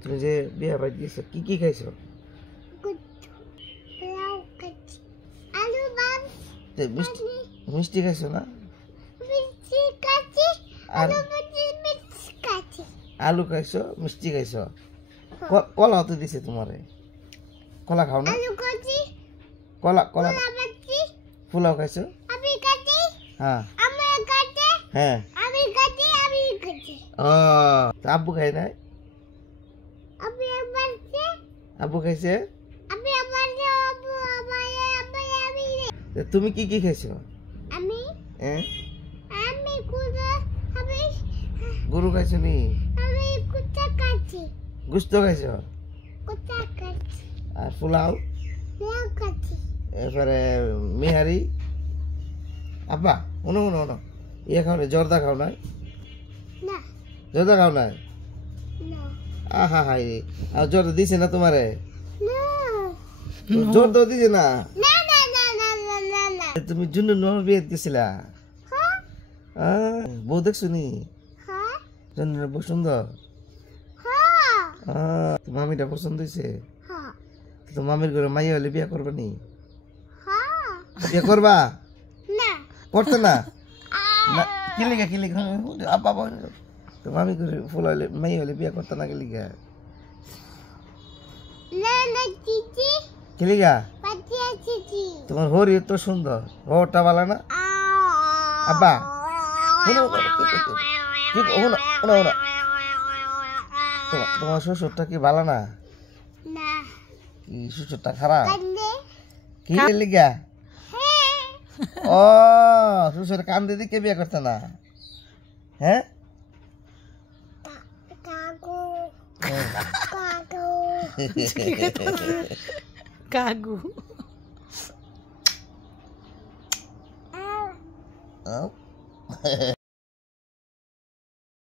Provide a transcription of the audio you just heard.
তুমি যে বিয়া বাড়ি গেছো কি খাইছো? মিষ্টি খাইছো না? আলু খাইছো, মিষ্টি খাইছো, কলাও তো দিছে তোমারে। কলা খাও না? কলা কলা ফুলাও খাইছো? হ্যাঁ হ্যাঁ। ও আব্বু খাই নাই? আব্বু খাইছে? তুমি কি খাইছো? গরু খাইছো নি? গুস্ত খাইছো? আর পোলাও? এরপরে মিহারি? আব্বা উনো উনো উনো, ইয়ে খাও না? জর্দা খাও নাই? জর্দা খাও নাই? আহা হাই, আর জর্দা দিছে না তোমারে? জর্দা দিছে না? তুমি জুনু নর বিয়ে দিছিলা? বউ দেখছো নি? জুনুর বউ সুন্দর? মামিটা পছন্দ হয়েছে? তো মামির ঘরে মাইয়া হলে বিয়া করবা নি? বিয়া করবা? করতে না? কি লিখা আব্বা তো মামি করে ফুল হলে মাইয়া হলে বিয়া করতে না? কি লিখা কি লিখা? তোমার হরি তো সুন্দর, হরটা ভালো না? আব্বা তোমার শ্বশুরটা কি ভালো না? কি শ্বশুরটা খারাপ? কি লিখা? ও শ্বশুর কান্দে দিকে বিয়ে করতে না? হ্যাঁ কাকু